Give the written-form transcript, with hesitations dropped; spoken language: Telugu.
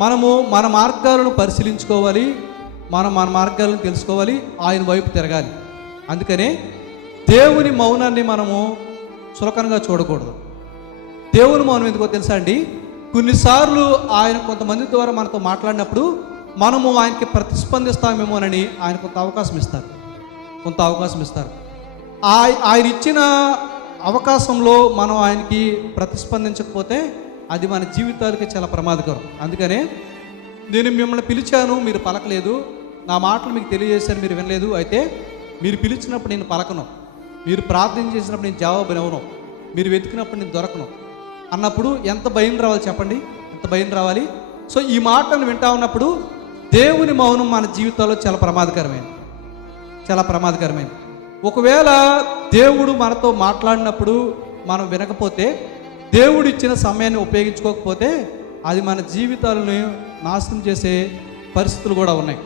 మనము మన మార్గాలను పరిశీలించుకోవాలి, మన మార్గాలను తెలుసుకోవాలి, ఆయన వైపు తిరగాలి. అందుకనే దేవుని మౌనాన్ని మనము చులకనగా చూడకూడదు. దేవుని మౌనం ఎందుకో తెలుసా అండి? కొన్నిసార్లు ఆయన కొంతమంది ద్వారా మనతో మాట్లాడినప్పుడు మనము ఆయనకి ప్రతిస్పందిస్తామేమోనని ఆయన కొంత అవకాశం ఇస్తారు. ఆయన ఇచ్చిన అవకాశంలో మనం ఆయనకి ప్రతిస్పందించకపోతే అది మన జీవితాలకి చాలా ప్రమాదకరం. అందుకనే నేను మిమ్మల్ని పిలిచాను, మీరు పలకలేదు, నా మాటలు మీకు తెలియజేశాను, మీరు వినలేదు. అయితే మీరు పిలిచినప్పుడు నేను పలకను, మీరు ప్రార్థన చేసినప్పుడు నేను జవాబు ఇవ్వను, మీరు వెతికినప్పుడు నేను దొరకను అన్నప్పుడు ఎంత భయం రావాలి చెప్పండి? ఎంత భయం రావాలి? సో ఈ మాటను వింటా ఉన్నప్పుడు దేవుని మౌనం మన జీవితాల్లో చాలా ప్రమాదకరమైనది. ఒకవేళ దేవుడు మనతో మాట్లాడినప్పుడు మనం వినకపోతే, దేవుడు ఇచ్చిన సమయాన్ని ఉపయోగించుకోకపోతే అది మన జీవితాలను నాశనం చేసే పరిస్థితులు కూడా ఉన్నాయి.